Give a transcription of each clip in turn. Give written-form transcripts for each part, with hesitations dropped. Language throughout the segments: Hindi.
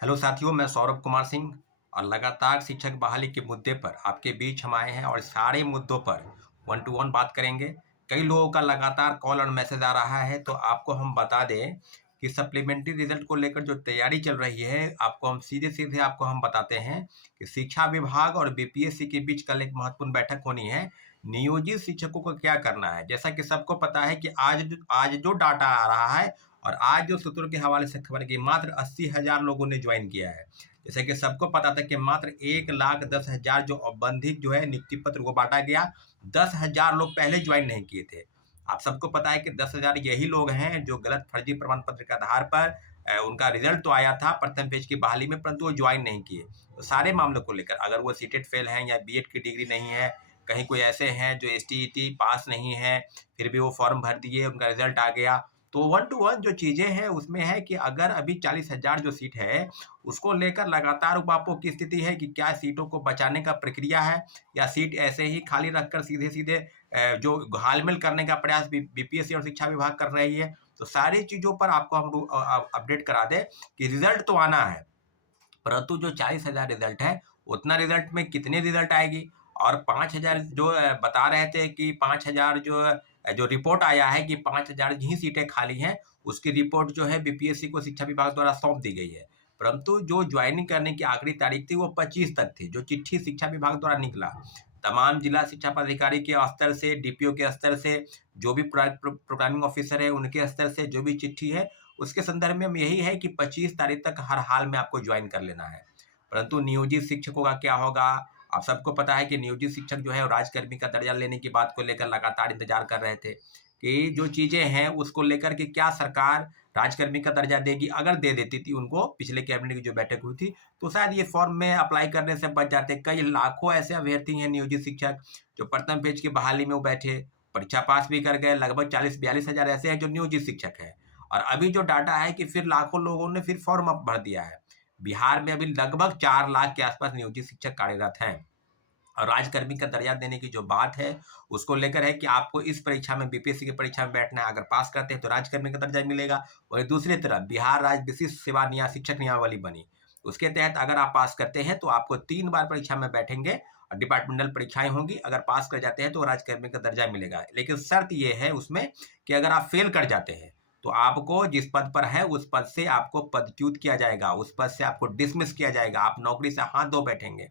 हेलो साथियों, मैं सौरभ कुमार सिंह और लगातार शिक्षक बहाली के मुद्दे पर आपके बीच हम आए हैं और सारे मुद्दों पर वन टू वन बात करेंगे। कई लोगों का लगातार कॉल और मैसेज आ रहा है, तो आपको हम बता दें कि सप्लीमेंट्री रिजल्ट को लेकर जो तैयारी चल रही है, आपको हम सीधे-सीधे आपको हम बताते हैं कि शिक्षा विभाग और बीपीएससी के बीच कल एक महत्वपूर्ण बैठक होनी है। नियोजित शिक्षकों को क्या करना है? जैसा कि सबको पता है कि आज जो डाटा आ रहा है और आज जो सूत्रों के हवाले से खबर की मात्र 80,000 लोगों ने ज्वाइन किया है। जैसे कि सबको पता था कि मात्र 1,10,000 जो औपबंधिक जो है नियुक्ति पत्र वो बांटा गया, 10,000 लोग पहले ज्वाइन नहीं किए थे। आप सबको पता है कि 10,000 यही लोग हैं जो गलत फर्जी प्रमाण पत्र के आधार पर उनका रिजल्ट तो आया था प्रथम पेज की बहाली में, परंतु वो ज्वाइन नहीं किए। तो सारे मामलों को लेकर अगर वो सीटेट फेल हैं या बीएड की डिग्री नहीं है, कहीं कोई ऐसे हैं जो एसटीईटी पास नहीं है, फिर भी वो फॉर्म भर दिए, उनका रिजल्ट आ गया, तो वन टू वन जो चीज़ें हैं उसमें है कि अगर अभी 40,000 जो सीट है, उसको लेकर लगातार उपापों की स्थिति है कि क्या सीटों को बचाने का प्रक्रिया है या सीट ऐसे ही खाली रखकर सीधे-सीधे जो घालमेल करने का प्रयास बीपीएससी और शिक्षा विभाग कर रही है। तो सारी चीज़ों पर आपको हम अपडेट करा दें कि रिज़ल्ट तो आना है, परंतु जो 40,000 रिजल्ट है, उतना रिजल्ट में कितने रिजल्ट आएगी और 5,000 जो बता रहे थे कि 5,000 जो रिपोर्ट आया है कि 5,000 ही सीटें खाली हैं, उसकी रिपोर्ट जो है बीपीएससी को शिक्षा विभाग द्वारा सौंप दी गई है। परंतु जो ज्वाइनिंग करने की आखिरी तारीख थी वो 25 तक थी, जो चिट्ठी शिक्षा विभाग द्वारा निकला। तमाम जिला शिक्षा पदाधिकारी के स्तर से, डीपीओ के स्तर से, जो भी प्रोग्रामिंग ऑफिसर है उनके स्तर से जो भी चिट्ठी है, उसके संदर्भ में हम यही है कि 25 तारीख तक हर हाल में आपको ज्वाइन कर लेना है। परंतु नियोजित शिक्षकों का क्या होगा? आप सबको पता है कि नियोजित शिक्षक जो है वो राज्यकर्मी का दर्जा लेने की बात को लेकर लगातार इंतजार कर रहे थे कि जो चीज़ें हैं उसको लेकर के क्या सरकार राज्यकर्मी का दर्जा देगी। अगर दे देती थी उनको, पिछले कैबिनेट की जो बैठक हुई थी, तो शायद ये फॉर्म में अप्लाई करने से बच जाते। कई लाखों ऐसे अभ्यर्थी हैं नियोजित शिक्षक जो प्रथम पेज की बहाली में वो बैठे, परीक्षा पास भी कर गए। लगभग 40-42 हज़ार ऐसे हैं जो नियोजित शिक्षक हैं। और अभी जो डाटा है कि फिर लाखों लोगों ने फिर फॉर्म अब भर दिया है। बिहार में अभी लगभग 4 लाख के आसपास नियोजित शिक्षक कार्यरत हैं। और राज्यकर्मी का दर्जा देने की जो बात है, उसको लेकर है कि आपको इस परीक्षा में बीपीएससी की परीक्षा में बैठना है, अगर पास करते हैं तो राज्यकर्मी का दर्जा मिलेगा। वहीं दूसरी तरफ बिहार राज्य विशिष्ट सेवा शिक्षक नियमावली बनी, उसके तहत अगर आप पास करते हैं तो आपको 3 बार परीक्षा में बैठेंगे और डिपार्टमेंटल परीक्षाएं होंगी। अगर पास कर जाते हैं तो राज्यकर्मी का दर्जा मिलेगा, लेकिन शर्त ये है उसमें कि अगर आप फेल कर जाते हैं तो आपको जिस पद पर है उस पद से आपको पदच्युत किया जाएगा, उस पद से आपको डिसमिस किया जाएगा, आप नौकरी से हाथ धो बैठेंगे।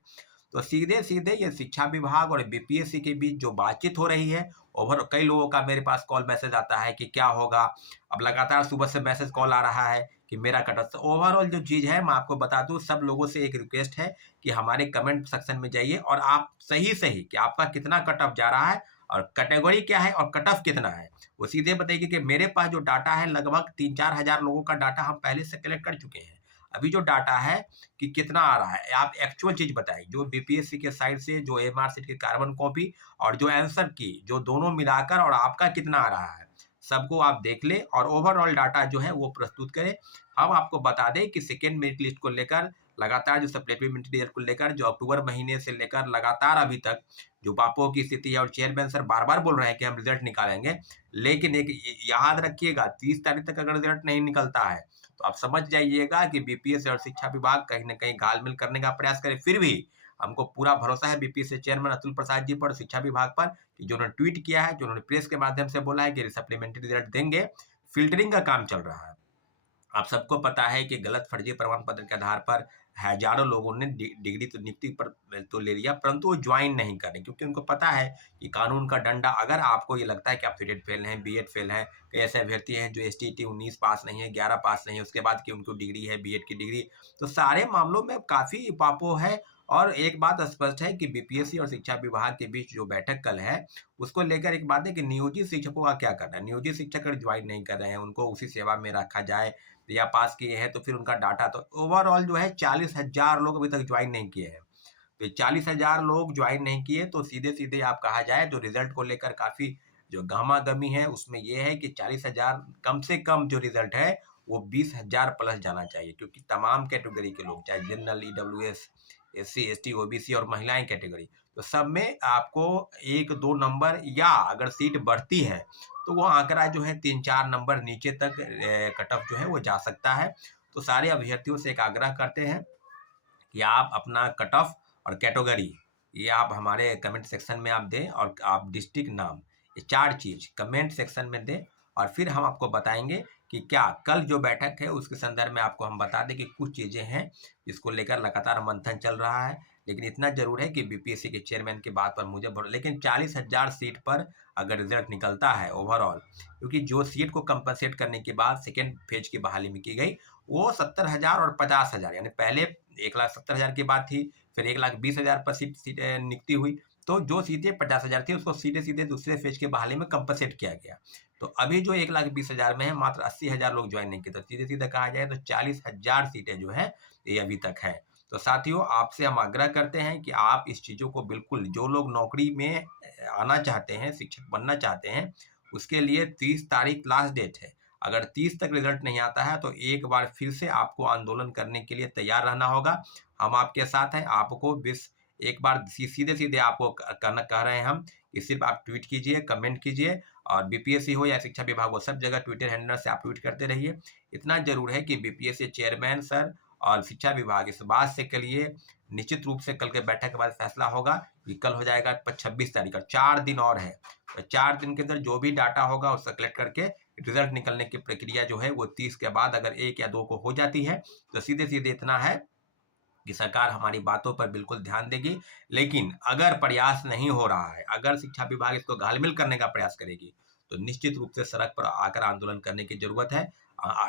तो सीधे-सीधे ये शिक्षा विभाग और बीपीएससी के बीच जो बातचीत हो रही है, ओवर कई लोगों का मेरे पास कॉल मैसेज आता है कि क्या होगा? अब लगातार सुबह से मैसेज कॉल आ रहा है कि मेरा कट ऑफ। ओवरऑल जो चीज़ है मैं आपको बता दूँ, सब लोगों से एक रिक्वेस्ट है कि हमारे कमेंट सेक्शन में जाइए और आप सही-सही कि आपका कितना कट ऑफ जा रहा है और कैटेगरी क्या है और कट ऑफ कितना है, वो सीधे बताइए कि मेरे पास जो डाटा है लगभग 3-4 हज़ार लोगों का डाटा हम पहले से कलेक्ट कर चुके हैं। अभी जो डाटा है कि कितना आ रहा है, आप एक्चुअल चीज़ बताइए। जो बीपीएससी के साइड से जो एमआर सीट की कार्बन कॉपी और जो आंसर की, जो दोनों मिलाकर और आपका कितना आ रहा है, सबको आप देख लें और ओवरऑल डाटा जो है वो प्रस्तुत करें। हम आपको बता दें कि सेकेंड मेरिट लिस्ट को लेकर लगातार जो सप्लीमेंट्री रिजल्ट को लेकर जो अक्टूबर महीने से लेकर लगातार अभी तक जो बापों की स्थिति है, और चेयरमैन सर बार-बार बोल रहे हैं कि हम रिजल्ट निकालेंगे, लेकिन एक याद रखिएगा 30 तारीख तक अगर रिजल्ट नहीं निकलता है, तो आप समझ जाइएगा कि बीपीएससी और शिक्षा विभाग कहीं न कहीं घाल-मेल करने का प्रयास करे। फिर भी हमको पूरा भरोसा है बीपीएससी चेयरमैन अतुल प्रसाद जी पर, शिक्षा विभाग पर, कि जो उन्होंने ट्वीट किया है, जो उन्होंने प्रेस के माध्यम से बोला है कि सप्लीमेंट्री रिजल्ट देंगे, फ़िल्टरिंग का काम चल रहा है। आप सबको पता है कि गलत फर्जी प्रमाण पत्र के आधार पर हजारों लोगों ने डिग्री तो नियुक्ति पर तो ले लिया, परंतु वो ज्वाइन नहीं कर रहे, क्योंकि उनको पता है कि कानून का डंडा, अगर आपको ये लगता है कि आप सीटेट फेल हैं, बीएड फेल हैं, कई ऐसे अभ्यर्थी हैं जो एसटीईटी 19 पास नहीं है, 11 पास नहीं है, उसके बाद की उनको डिग्री है बीएड की डिग्री। तो सारे मामलों में काफ़ी पापो है। और एक बात स्पष्ट है कि बीपीएससी और शिक्षा विभाग के बीच जो बैठक कल है, उसको लेकर एक बात है कि नियोजित शिक्षकों का क्या करना है। नियोजित शिक्षक अगर ज्वाइन नहीं कर रहे हैं, उनको उसी सेवा में रखा जाए, या पास किए हैं तो फिर उनका डाटा, तो ओवरऑल जो है 40,000 लोग अभी तक ज्वाइन नहीं किए हैं। तो 40,000 लोग ज्वाइन नहीं किए तो सीधे-सीधे आप कहा जाए जो रिजल्ट को लेकर काफ़ी जो गहमा-गहमी है, उसमें ये है कि 40,000 कम से कम जो रिजल्ट है वो 20,000 प्लस जाना चाहिए, क्योंकि तमाम कैटेगरी के लोग, चाहे general, EWS, SC, ST, OBC और महिलाएं कैटेगरी, तो सब में आपको 1-2 नंबर, या अगर सीट बढ़ती है तो वो आंकड़ा जो है 3-4 नंबर नीचे तक कट ऑफ जो है वो जा सकता है। तो सारे अभ्यर्थियों से एक आग्रह करते हैं कि आप अपना कट ऑफ और कैटेगरी ये आप हमारे कमेंट सेक्शन में आप दें, और आप डिस्ट्रिक्ट नाम, ये 4 चीज़ कमेंट सेक्शन में दें। और फिर हम आपको बताएंगे कि क्या कल जो बैठक है उसके संदर्भ में आपको हम बता दें कि कुछ चीज़ें हैं जिसको लेकर लगातार मंथन चल रहा है। लेकिन इतना जरूर है कि बीपीएससी के चेयरमैन की बात पर मुझे लेकिन 40,000 सीट पर अगर रिजल्ट निकलता है ओवरऑल, क्योंकि जो सीट को कंपनसेट करने के बाद सेकेंड फेज की बहाली में की गई वो 70,000 और 50,000, यानी पहले 1,70,000 की बात थी, फिर 1,20,000 पर सीट नियुक्ति हुई, तो जो सीटें 50,000 थी उसको सीधे सीधे दूसरे फेज के बहाली में कंपनसेट किया गया। तो अभी जो 1,20,000 में है मात्र 80,000 लोग ज्वाइन नहीं किए, तो सीधे सीधे कहा जाए तो 40,000 सीटें जो है ये अभी तक है। तो साथियों, आपसे हम आग्रह करते हैं कि आप इस चीज़ों को बिल्कुल, जो लोग नौकरी में आना चाहते हैं, शिक्षक बनना चाहते हैं, उसके लिए 30 तारीख लास्ट डेट है। अगर 30 तक रिजल्ट नहीं आता है तो एक बार फिर से आपको आंदोलन करने के लिए तैयार रहना होगा। हम आपके साथ हैं। आपको एक बार सीधे सीधे आपको कहना कह रहे हैं हम कि सिर्फ आप ट्वीट कीजिए, कमेंट कीजिए, और बीपीएससी हो या शिक्षा विभाग हो, सब जगह ट्विटर हैंडल से आप ट्वीट करते रहिए। इतना जरूर है कि बीपीएससी चेयरमैन सर और शिक्षा विभाग इस बात से के लिए निश्चित रूप से कल के बैठक के बाद फैसला होगा कि कल हो जाएगा 26 तारीख, और 4 दिन और है। तो 4 दिन के अंदर जो भी डाटा होगा उसका कलेक्ट करके रिजल्ट निकलने की प्रक्रिया जो है वो 30 के बाद अगर 1 या 2 को हो जाती है तो सीधे सीधे इतना है कि सरकार हमारी बातों पर बिल्कुल ध्यान देगी। लेकिन अगर प्रयास नहीं हो रहा है, अगर शिक्षा विभाग इसको घालमेल करने का प्रयास करेगी, तो निश्चित रूप से सड़क पर आकर आंदोलन करने की जरूरत है।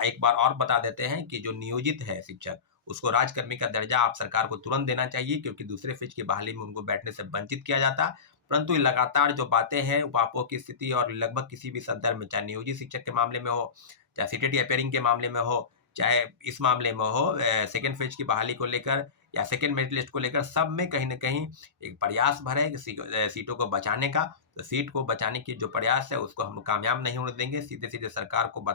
एक बार और बता देते हैं कि जो नियोजित है शिक्षक, उसको राजकर्मी का दर्जा आप सरकार को तुरंत देना चाहिए, क्योंकि दूसरे फेज की बहाली में उनको बैठने से वंचित किया जाता। परंतु लगातार जो बातें हैं वापो की स्थिति, और लगभग किसी भी संदर्भ में, चाहे नियोजित शिक्षक के मामले में हो, चाहे सीटेटी अपेयरिंग के मामले में हो, चाहे इस मामले में हो सेकेंड फेज की बहाली को लेकर या सेकेंड मेरिट लिस्ट को लेकर, सब में कहीं ना कहीं एक प्रयास भर है कि सीटों को बचाने का। तो सीट को बचाने की जो प्रयास है उसको हम कामयाब नहीं होने देंगे। सीधे सीधे सरकार को बता